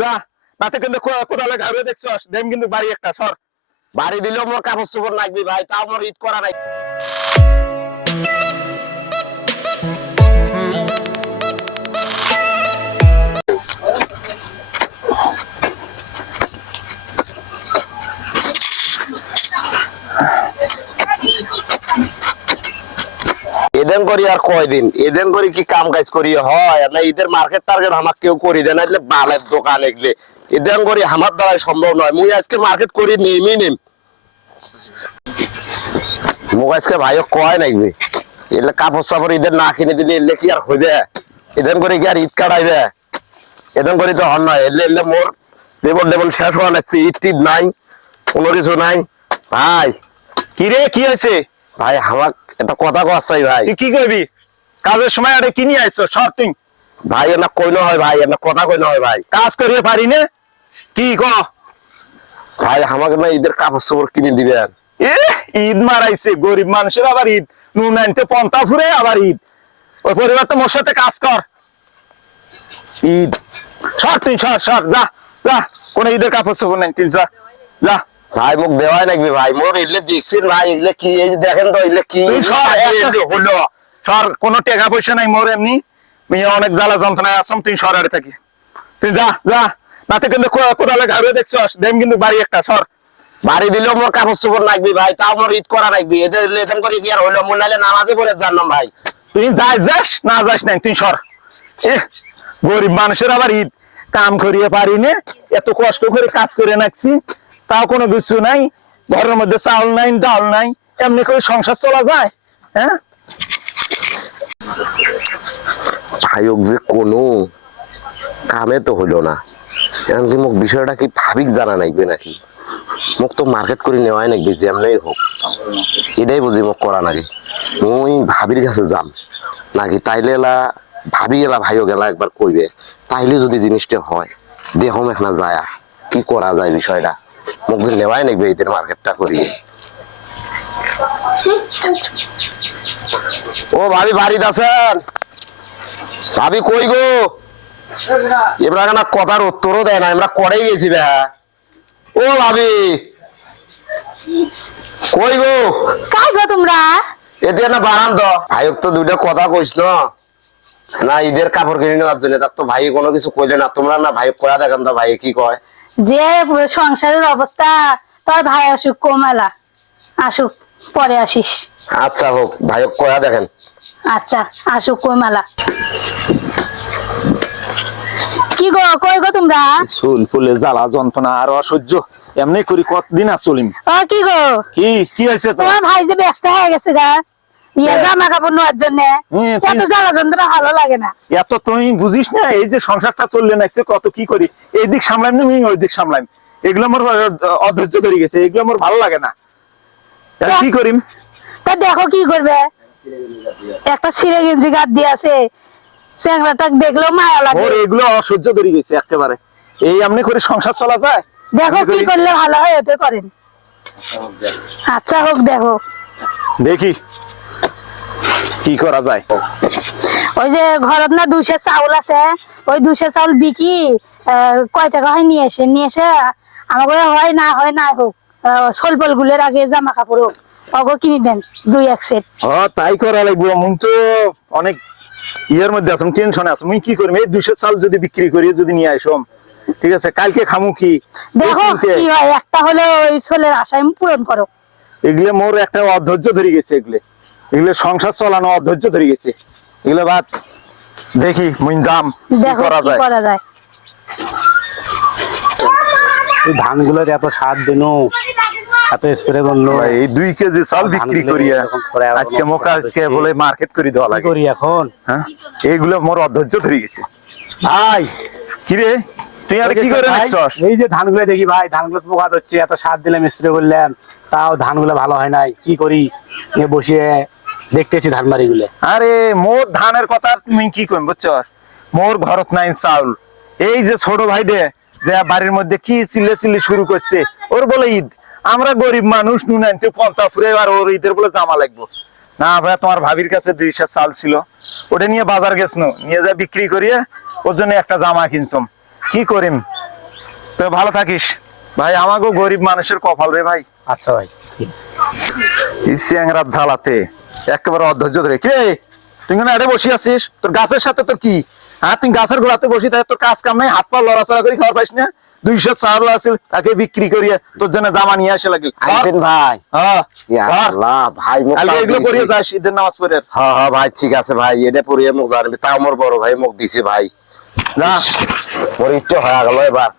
যা রাতে কিন্তু কোদালে ঘাড়ে দেখছস দেম কিন্তু বাড়ি একটা সর বাড়ি দিলেও মোর কাপড় চোপড় লাগবে ভাই, তাও মোর ঈদ করা নাই। এদেন করি আর কয়দিন এদেন করি কি কাম কাজ করি হয় না? ঈদের মার্কেট টার্গেট আমার কেউ করি দেয় না, বালের দোকান এগুলো এদেন করি আমার দ্বারা সম্ভব নয়। মুই আজকে মার্কেট করি নেমই নেম মুখ আজকে ভাইও কয় নাকবে এলে কাপড় চাপড় ঈদের না কিনে দিলে এলে কি আর হইবে? এদেন করে কি আর ঈদ কাটাইবে? এদেন করি তো হন নয়। এলে এলে মোর জীবন দেবন শেষ হওয়া লাগছে, ঈদ টিদ নাই, কোনো কিছু নাই। ভাই কি রে কি হয়েছে? ভাই আমার একটা কথা কওয়ার চাই ভাই। তুই কি করবি কাজের সময়? আরে কি নিয়ে আইছো সর তুই। ভাই এনা কই না হয় ভাই, এনা কথা কই না হয় ভাই। কাজ করিয়ে পারি না কি ক? ভাই আমাকে না ঈদের কাপড় চোপড় কিনে দিবেন। এ ঈদ মারাইছে গরিব মানুষের, আবার ঈদ নুন আনতে পন্থা ফুরে আবার ঈদ। ওই পরিবার তো মোর সাথে কাজ কর। ঈদ সর তুই সর সর যা যা, কোন ঈদের কাপড় চোপড় নাই তুই যা যা। ভাই মুখ দেওয়াই লাগবে ভাই, মোর এগুলো দেখছেন ভাই, এগুলো কি এই যে দেখেন তো এগুলো কি তুই সর হলো সর, কোনো টাকা পয়সা নাই মোর, এমনি অনেক জ্বালা যন্ত্রণায় আসম, তুই সর আরে থাকি তুই যা যা। রাতে কিন্তু কোদালে ঘাড়ে দেখছস দেম কিন্তু বাড়ি একটা সর। বাড়ি দিলেও মোর কাপড় চোপড় লাগবে ভাই, তাও মোর ঈদ করা লাগবে। এদের এদের করে কি আর হইলো? মোর নাইলে নামাজে পড়ে জানলাম ভাই। তুই যাস না যাস নাই তুই সর। এ গরিব মানুষের আবার ঈদ, কাম করিয়ে পারি না, এত কষ্ট করে কাজ করে নাকছি, তাও কোনো কিছু নাই। ঘরের মধ্যে চাউল নাই ডাল নাই, এমনি করে সংসার চলা যায়? হ্যাঁ ভাইক যে কোনো কামে তো হইলো না, এমনকি মুখ বিষয়টা কি ভাবিক জানা নাকবে নাকি? মুখ তো মার্কেট করে নেওয়াই নাকবে যেমনই হোক, এটাই বুঝি মুখ করা নাকি। মুই ভাবির কাছে যাম নাকি তাইলে এলা ভাবি গেলা ভাইও গেলা একবার কইবে, তাইলে যদি জিনিসটা হয় দেখো এখানে যায় কি করা যায় বিষয়টা। মুখ যে নেওয়াই নাকবে ঈদের মার্কেটটা করিয়ে। ও ভাবি বাড়িতে আছেন? ভাবি কই গো? এবার না কথার উত্তরও দেয় না, আমরা করেই গেছি ভাই। ও ভাবি কই গো? কাই গো তোমরা? এতে না বানান তো ভাইক তো দুইটা কথা কইস না ঈদের কাপড় কিনে নেওয়ার জন্য, তার তো ভাই কোনো কিছু কইলে না। তোমরা না ভাই কয়া দেখেন তো ভাই কি কয়। যে সংসারের অবস্থা, তোর ভাই আসুক কমালা, আসুক পরে আসিস। আচ্ছা হোক, ভাইক কয়া দেখেন। আচ্ছা আসুক কমালা। কি গো কই গো তোমরা? চুল ফুলে জ্বালা যন্ত্রণা আর অসহ্য, এমনি করি কতদিন আর চলিম। ও কি গো, কি কি হয়েছে তো? তোমার ভাই যে ব্যস্ত হয়ে গেছে গা জামা কাপড় নেওয়ার জন্য, এত জ্বালা যন্ত্রণা ভালো লাগে না। এত তুই বুঝিস না, এই যে সংসারটা চললে নাকছে কত কি করি, এই দিক সামলাম না ওই দিক সামলাম, এগুলো আমার অধৈর্য ধরে গেছে, এগুলো আমার ভালো লাগে না। কি করিম? তা দেখো কি করবে, একটা ছিঁড়ে গেঞ্জি গাদ দিয়ে আছে, চ্যাংড়াটা দেখলেও মায়া লাগে। ওর এগুলো অসহ্য ধরে গেছে একেবারে, এই এমনি করে সংসার চলা যায়? দেখো কি করলে ভালো হয় ওটা করেন। আচ্ছা হোক, দেখো দেখি কি করা যায়। ওই যে ঘরত না 200 চাউল আছে, ওই 200 চাউল বিকি কয় টাকা হয় নিয়ে এসে আমাকে হয় না হোক সলপল গুলের আগে জামা কাপড় হোক অগো কিনে দেন 2-1 সেট। তাই করা লাগবো। মুই তো অনেক ইয়ের মধ্যে আছি, টেনশনে আছি। মুই কি করি, এই 200 চাল যদি বিক্রি করি যদি নিয়ে আসম, ঠিক আছে, কালকে খামু কি দেখো কি হয়, একটা হলে ওই ছোলের আশায় পূরণ করো। এগুলো মোর একটা অধৈর্য ধরে গেছে, এগুলো সংসার চালানো অধৈর্য ধরে গেছে, এগুলো বাদ। দেখি মুই যাম কি করা যায়। এই ধানগুলোর এত সার দিন, এত স্প্রে করলো, এই 2 কেজি চাল বিক্রি করিয়া আজকে মোকা আজকে বলে মার্কেট করে দেওয়া লাগে। করি এখন হ্যাঁ এইগুলো মোর অধৈর্য ধরে গেছে। ভাই কি রে তুই আর কি করে রাখছস? এই যে ধানগুলো দেখি ভাই, ধানগুলো পোকা হচ্ছে, এত সার দিলাম স্প্রে করলাম, তাও ধানগুলো ভালো হয় নাই। কি করি বসে দেখতেছি ধান বাড়ি গুলো। আরে মোর ধানের কথা তুমি কি কইম বুঝছো? মোর ঘরত নাই চাউল, এই যে ছোট ভাই দে যে বাড়ির মধ্যে কি চিল্লি শুরু করছে, ওর বলে ঈদ, আমরা গরিব মানুষ নুন আনতে পন্থা ফুরে, আর ওর ঈদের বলে জামা লাগবো না। ভাই তোমার ভাবির কাছে 200 চাউল ছিল, ওটা নিয়ে বাজার গেছনো, নিয়ে যা বিক্রি করিয়ে ওর জন্য একটা জামা কিনছম। কি করিম তো ভালো থাকিস ভাই, আমাকেও গরিব মানুষের কপাল রে ভাই। আচ্ছা ভাই। এই চ্যাংরার ঝালাতে একেবারে অধৈর্য ধরে। কে তুই কেন এড়ে বসে আছিস? তোর গাছের সাথে তোর কি? হ্যাঁ, তুই গাছের গোড়াতে বসি থাকে, তোর কাজ কাম নাই, হাত পা লড়াচড়া করে খাওয়ার পাইস না? 200 চাউল আছিল, তাকে বিক্রি করিয়ে তোর জন্য জামা নিয়ে আসে লাগি। আইছেন ভাই। হ্যাঁ ইয়া আল্লাহ ভাই মুখ কালকে তাও এগুলো দিছে। করিয়ে যাস ঈদের নামাজ পড়ে। হ্যাঁ হ্যাঁ ভাই ঠিক আছে ভাই, এটা পড়িয়ে মুখ জানবি, তাও মোর বড় ভাই মুখ দিছে ভাই। না মোর ইচ্ছে হয়ে গেল এবার।